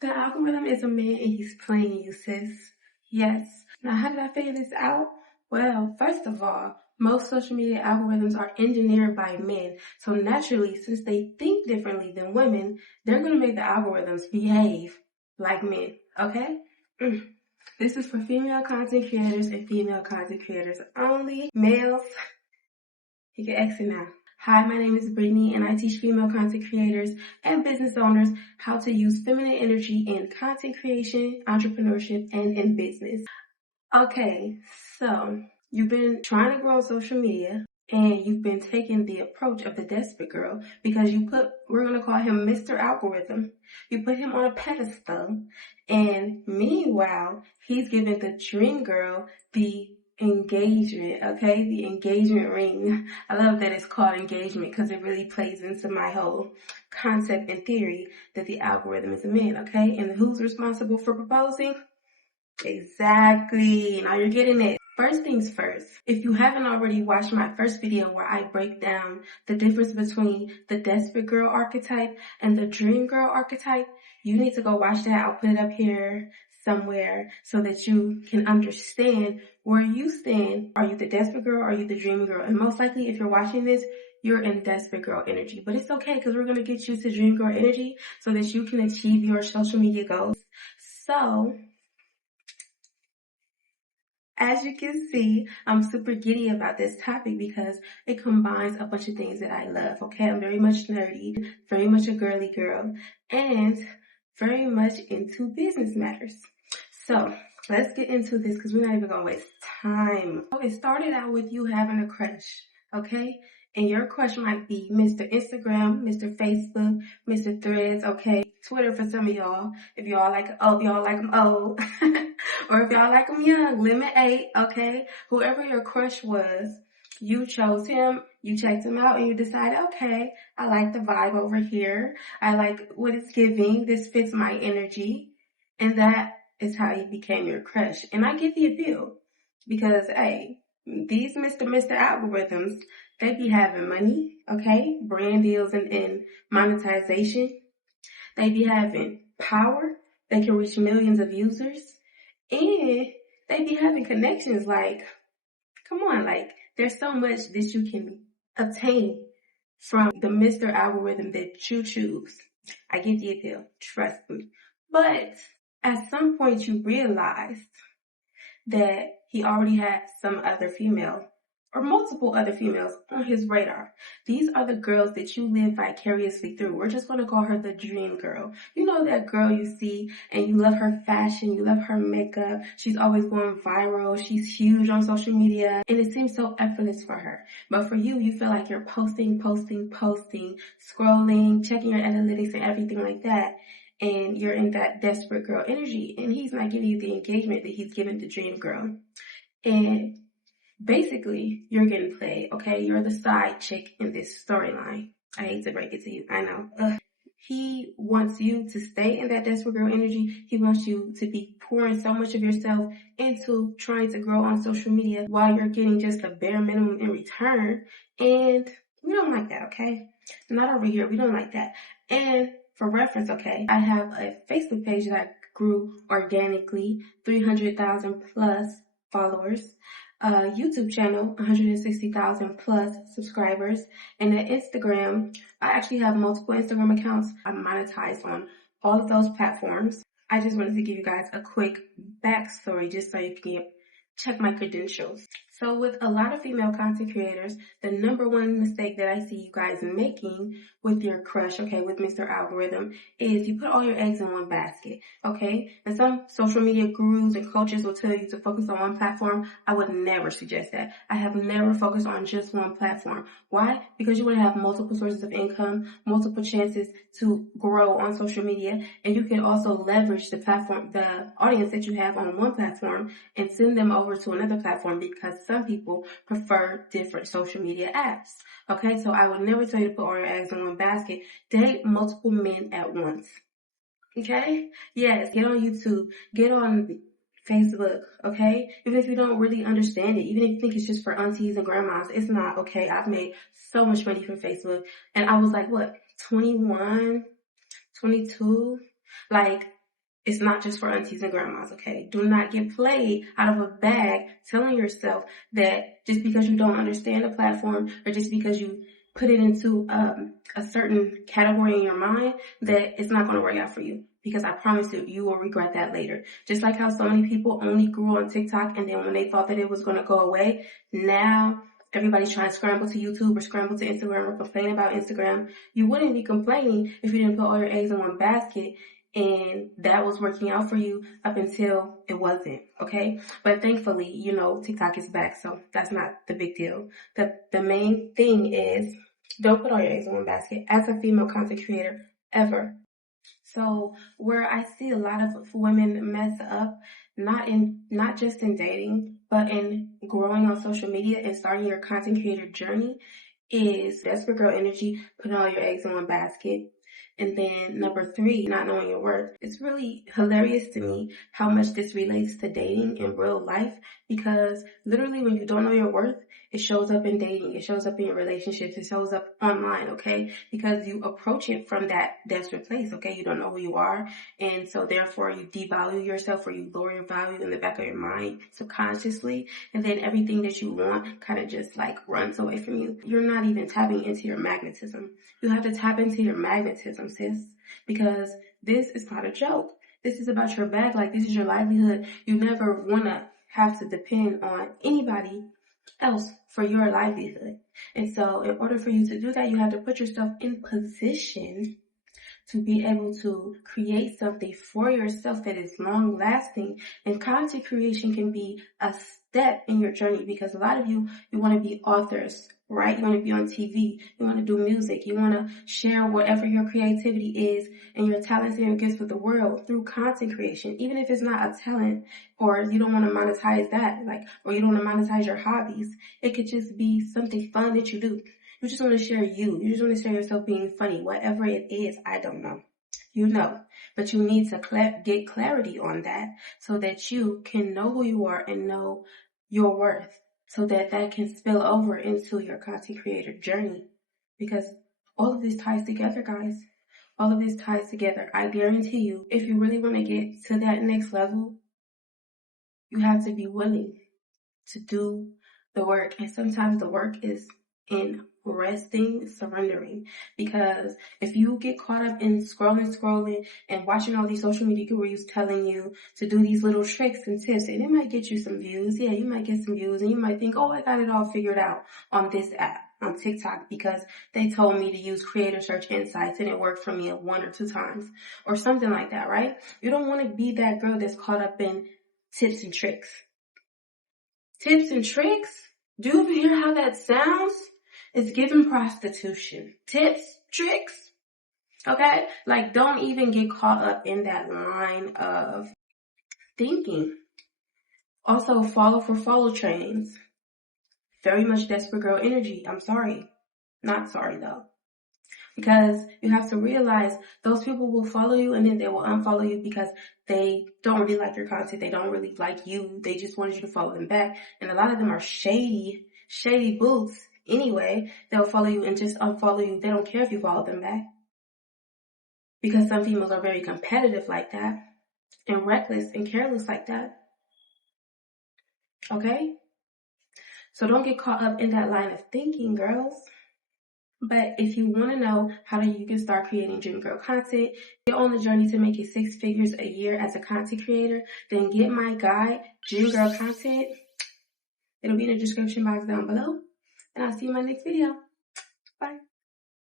The algorithm is a man and he's playing you, sis. Yes. Now, how did I figure this out? Well, first of all, most social media algorithms are engineered by men. So naturally, since they think differently than women, they're going to make the algorithms behave like men. Okay? This is for female content creators and female content creators only. Males, you can exit now. Hi, my name is Brittany and I teach female content creators and business owners how to use feminine energy in content creation, entrepreneurship, and in business. Okay, so you've been trying to grow on social media and you've been taking the approach of the desperate girl because we're going to call him Mr. Algorithm. You put him on a pedestal and meanwhile, he's giving the dream girl the engagement, okay? The engagement ring. I love that it's called engagement because it really plays into my whole concept and theory that the algorithm is a man, okay? And who's responsible for proposing? Exactly. Now you're getting it. First things first, if you haven't already watched my first video where I break down the difference between the desperate girl archetype and the dream girl archetype, you need to go watch that. I'll put it up here somewhere so that you can understand where you stand. Are you the desperate girl or are you the dream girl? And most likely if you're watching this, you're in desperate girl energy. But it's okay because we're going to get you to dream girl energy so that you can achieve your social media goals. So, as you can see, I'm super giddy about this topic because it combines a bunch of things that I love, okay? I'm very much nerdy, very much a girly girl, and very much into business matters. So, let's get into this because we're not even going to waste time. So, it started out with you having a crush, okay? And your crush might be Mr. Instagram, Mr. Facebook, Mr. Threads, okay? Twitter for some of y'all. If y'all like them old. Or if y'all like them young, limit 8, okay? Whoever your crush was, you chose him, you checked him out, and you decided, okay, I like the vibe over here. I like what it's giving. This fits my energy. And that is how he became your crush. And I get the appeal. Because, hey, these Mr. algorithms, they be having money, okay? Brand deals and monetization. They be having power. They can reach millions of users. And they be having connections. Like, come on, like, there's so much that you can obtain from the Mr. Algorithm that you choose. I get the appeal, trust me. But at some point you realized that he already had some other female or multiple other females on his radar. These are the girls that you live vicariously through. We're just going to call her the dream girl. You know that girl you see and you love her fashion, you love her makeup. She's always going viral. She's huge on social media and it seems so effortless for her. But for you, you feel like you're posting, scrolling, checking your analytics and everything like that. And you're in that desperate girl energy and he's not giving you the engagement that he's giving the dream girl. And basically, you're getting played, okay? You're the side chick in this storyline. I hate to break it to you. I know. He wants you to stay in that desperate girl energy. He wants you to be pouring so much of yourself into trying to grow on social media while you're getting just the bare minimum in return. And we don't like that, okay? Not over here. We don't like that. And for reference, okay, I have a Facebook page that grew organically, 300,000 plus followers. YouTube channel, 160,000 plus subscribers. And at Instagram, I actually have multiple Instagram accounts. I'm monetized on all of those platforms. I just wanted to give you guys a quick backstory just so you can check my credentials. So with a lot of female content creators, the number one mistake that I see you guys making with your crush, okay, with Mr. Algorithm, is you put all your eggs in one basket, okay? And some social media gurus and coaches will tell you to focus on one platform. I would never suggest that. I have never focused on just one platform. Why? Because you want to have multiple sources of income, multiple chances to grow on social media, and you can also leverage the audience that you have on one platform and send them over to another platform because some people prefer different social media apps. Okay, so I would never tell you to put all your eggs in one basket. Date multiple men at once. Okay? Yes, get on YouTube. Get on Facebook, okay? Even if you don't really understand it, even if you think it's just for aunties and grandmas, it's not, okay? I've made so much money from Facebook. And I was like, what, 21, 22? Like, It's not just for aunties and grandmas, okay? Do not get played out of a bag telling yourself that just because you don't understand a platform or just because you put it into a certain category in your mind that it's not going to work out for you. Because I promise you, you will regret that later. Just like how so many people only grew on TikTok and then when they thought that it was going to go away, now everybody's trying to scramble to YouTube or scramble to Instagram or complain about Instagram. You wouldn't be complaining if you didn't put all your eggs in one basket and that was working out for you up until it wasn't, okay? But thankfully, you know, TikTok is back, so that's not the big deal. The main thing is don't put all your eggs in one basket as a female content creator ever. So where I see a lot of women mess up, not just in dating, but in growing on social media and starting your content creator journey is desperate girl energy, putting all your eggs in one basket. And then number 3, not knowing your worth. It's really hilarious to me how much this relates to dating in real life because literally when you don't know your worth, it shows up in dating, it shows up in your relationships, it shows up online, okay? Because you approach it from that desperate place, okay? You don't know who you are, and so therefore you devalue yourself or you lower your value in the back of your mind subconsciously, and then everything that you want kind of just like runs away from you. You're not even tapping into your magnetism. You have to tap into your magnetism, sis, because this is not a joke. This is about your bag, like this is your livelihood. You never want to have to depend on anybody else for your livelihood. And so in order for you to do that, you have to put yourself in position to be able to create something for yourself that is long lasting. And content creation can be a step in your journey because a lot of you want to be authors, right? You want to be on TV, you want to do music, you want to share whatever your creativity is and your talents and your gifts with the world through content creation. Even if it's not a talent or you don't want to monetize that, or you don't want to monetize your hobbies, it could just be something fun that you do. You just want to share you. You just want to share yourself being funny. Whatever it is, I don't know. You know. But you need to get clarity on that so that you can know who you are and know your worth so that can spill over into your content creator journey. Because all of this ties together, guys. All of this ties together. I guarantee you, if you really want to get to that next level, you have to be willing to do the work. And sometimes the work is in resting, surrendering. Because if you get caught up in scrolling and watching all these social media gurus telling you to do these little tricks and tips, and it might get you some views. Yeah, you might get some views and you might think, oh, I got it all figured out on this app, on TikTok, because they told me to use Creator Search Insights and it worked for me 1 or 2 times or something like that, right? You don't want to be that girl that's caught up in tips and tricks. Tips and tricks? Do you hear how that sounds? It's giving prostitution. Tips, tricks. Okay? Don't even get caught up in that line of thinking. Also, follow trains. Very much desperate girl energy. I'm sorry. Not sorry though. Because you have to realize those people will follow you and then they will unfollow you because they don't really like your content. They don't really like you. They just wanted you to follow them back. And a lot of them are shady boots. Anyway, they'll follow you and just unfollow you. They don't care if you follow them back. Because some females are very competitive like that and reckless and careless like that. Okay? So don't get caught up in that line of thinking, girls. But if you want to know how you can start creating Dream Girl content, get on the journey to making 6 figures a year as a content creator, then get my guide, Dream Girl Content. It'll be in the description box down below. And I'll see you in my next video. Bye.